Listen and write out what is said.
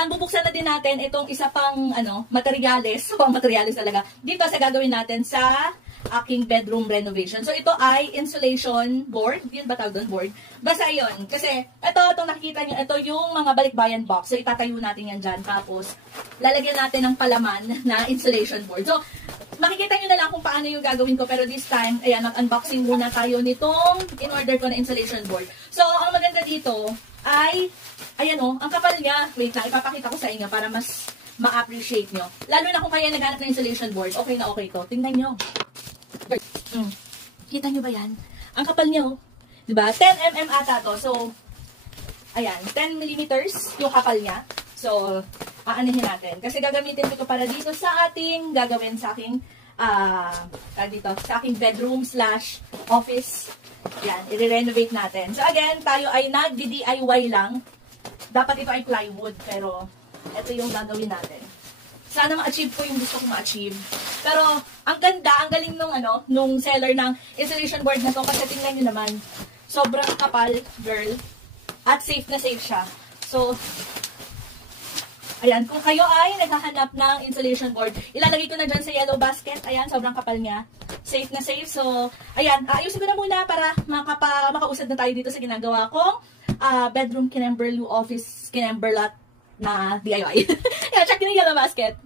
ayan, bubuksan na din natin itong isa pang materyales. So, materyales talaga. Dito sa gagawin natin sa aking bedroom renovation. So, ito ay insulation board. Yun ba tawag doon? Board. Basta yun. Kasi, itong nakikita nyo, ito yung mga balikbayan box. So, itatayo natin yan dyan. Tapos, lalagyan natin ng palaman na insulation board. So, makikita nyo na lang kung paano yung gagawin ko. Pero this time, ayan, mag-unboxing muna tayo nitong in-order ko na insulation board. So, ang maganda dito ay, ayan o, ang kapal niya. Wait lang, ipapakita ko sa inyo para mas ma-appreciate nyo. Lalo na kung kaya naghanap ng insulation board, okay na okay to. Tingnan nyo. Kita nyo ba yan? Ang kapal niya, oh. Diba? 10 mm ata to. So, ayan, 10 millimeters yung kapal niya. So, aanihin natin. Kasi gagamitin ko para dito sa ating gagawin sa aking sa aking bedroom / office. Yan, i-renovate natin. So, again, tayo ay nag-DIY lang. Dapat ito ay plywood, pero ito yung gagawin natin. Sana ma-achieve ko yung gusto kong ma-achieve. Pero, ang ganda, ang galing nung seller ng insulation board na to. Kasi tingnan nyo naman, sobrang kapal, girl. At safe na safe siya. So, ayan, kung kayo ay naghahanap ng insulation board, ilalagay ko na dyan sa yellow basket. Ayan, sobrang kapal niya. Safe na safe. So, ayan, ayusin ko na muna para makausad na tayo dito sa ginagawa kong bedroom kinemberlu office kinemberlat na DIY. Ayan, check din yung yellow basket.